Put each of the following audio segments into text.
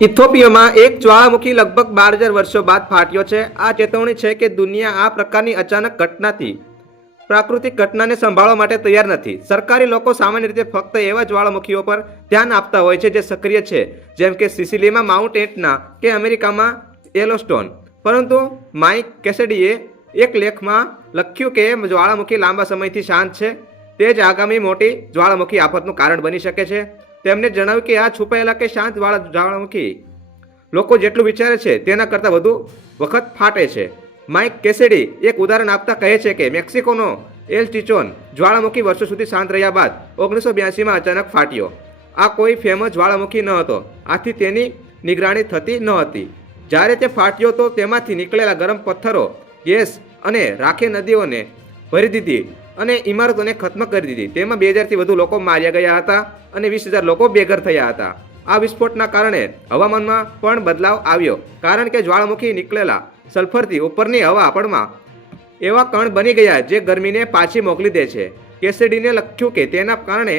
ઇથોપિયામાં એક જ્વાળામુખી લગભગ 12,000 વર્ષો બાદ ફાટ્યો છે. આ ચેતવણી છે કે દુનિયા આ પ્રકારની અચાનક ઘટનાથી પ્રાકૃતિક ઘટનાને સંભાળવા માટે તૈયાર નથી. સરકારી લોકો સામાન્ય રીતે ફક્ત એવા જ્વાળામુખીઓ પર ધ્યાન આપતા હોય છે જે સક્રિય છે, જેમ કે સિસિલીમાં માઉન્ટ એટના કે અમેરિકામાં યેલોસ્ટોન. પરંતુ માઇક કેસેડીએ એક લેખમાં લખ્યું કે જ્વાળામુખી લાંબા સમયથી શાંત છે, તે જ આગામી મોટી જ્વાળામુખી આફતનું કારણ બની શકે છે. તેમણે જણાવ્યું કે આ છુપાયેલા કે શાંત જ્વાળામુખી લોકો જેટલું વિચારે છે તેના કરતાં વધુ વખત ફાટે છે. માઇક કેસેડી એક ઉદાહરણ આપતા કહે છે કે મેક્સિકોનો એલ ટીચોન જ્વાળામુખી વર્ષો સુધી શાંત રહ્યા બાદ 1982માં અચાનક ફાટ્યો. આ કોઈ ફેમસ જ્વાળામુખી ન હતો, આથી તેની નિગરાણી થતી ન હતી. જ્યારે તે ફાટ્યો તો તેમાંથી નીકળેલા ગરમ પથ્થરો ગેસ અને રાખે નદીઓને ભરી દીધી અને ઇમારતોને ખત્મ કરી દીધી. તેમાં 2000થી વધુ લોકો માર્યા ગયા હતા અને 20,000 લોકો બેઘર થયા હતા. આ વિસ્ફોટના કારણે હવામાનમાં પણ બદલાવ આવ્યો, કારણ કે જ્વાળામુખી નીકળેલા સલ્ફરથી ઉપરની હવા આપણમાં એવા કણ બની ગયા જે ગરમીને પાછી મોકલી દે છે. કેસેડીને લખ્યું કે તેના કારણે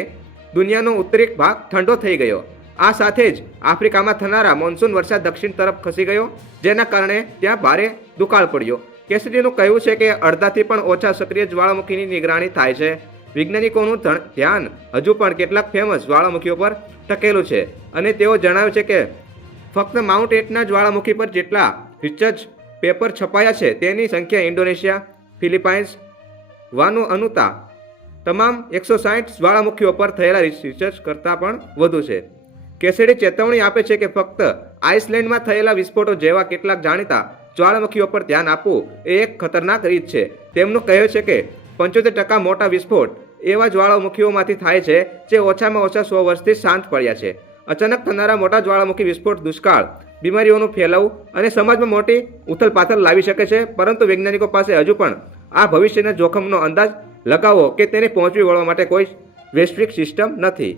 દુનિયાનો ઉત્તરીય ભાગ ઠંડો થઈ ગયો. આ સાથે જ આફ્રિકામાં થનારા મોન્સૂન વરસાદ દક્ષિણ તરફ ખસી ગયો, જેના કારણે ત્યાં ભારે દુકાળ પડ્યો. કેસેડીનું કહેવું છે કે અડધાથી પણ ઓછા સક્રિય જ્વાળામુખીની નિગરાણી થાય છે. વૈજ્ઞાનિકોનું ધ્યાન હજુ પણ કેટલાક ફેમસ જ્વાળામુખીઓ પર ટકેલું છે અને તેઓ જણાવે છે કે ફક્ત માઉન્ટ એટના જ્વાળામુખી પર જેટલા રિસર્ચ પેપર છપાયા છે તેની સંખ્યા ઇન્ડોનેશિયા, ફિલિપાઇન્સ, વાનુઅનુતા તમામ 160 જ્વાળામુખીઓ પર થયેલા રિસર્ચ કરતાં પણ વધુ છે. કેસેડી ચેતવણી આપે છે કે ફક્ત આઇસલેન્ડમાં થયેલા વિસ્ફોટો જેવા કેટલાક જાણીતા જ્વાળામુખીઓ પર ધ્યાન આપવું એ એક ખતરનાક રીત છે. તેમનું કહેવું છે કે 75% મોટા વિસ્ફોટ એવા જ્વાળામુખીઓમાંથી થાય છે જે ઓછામાં ઓછા 100 વર્ષથી શાંત પડ્યા છે. અચાનક થનારા મોટા જ્વાળામુખી વિસ્ફોટ દુષ્કાળ, બીમારીઓનું ફેલાવું અને સમાજમાં મોટી ઉથલપાથલ લાવી શકે છે. પરંતુ વૈજ્ઞાનિકો પાસે હજુ પણ આ ભવિષ્યના જોખમનો અંદાજ લગાવવો કે તેને પહોંચી વળવા માટે કોઈ વૈશ્વિક સિસ્ટમ નથી.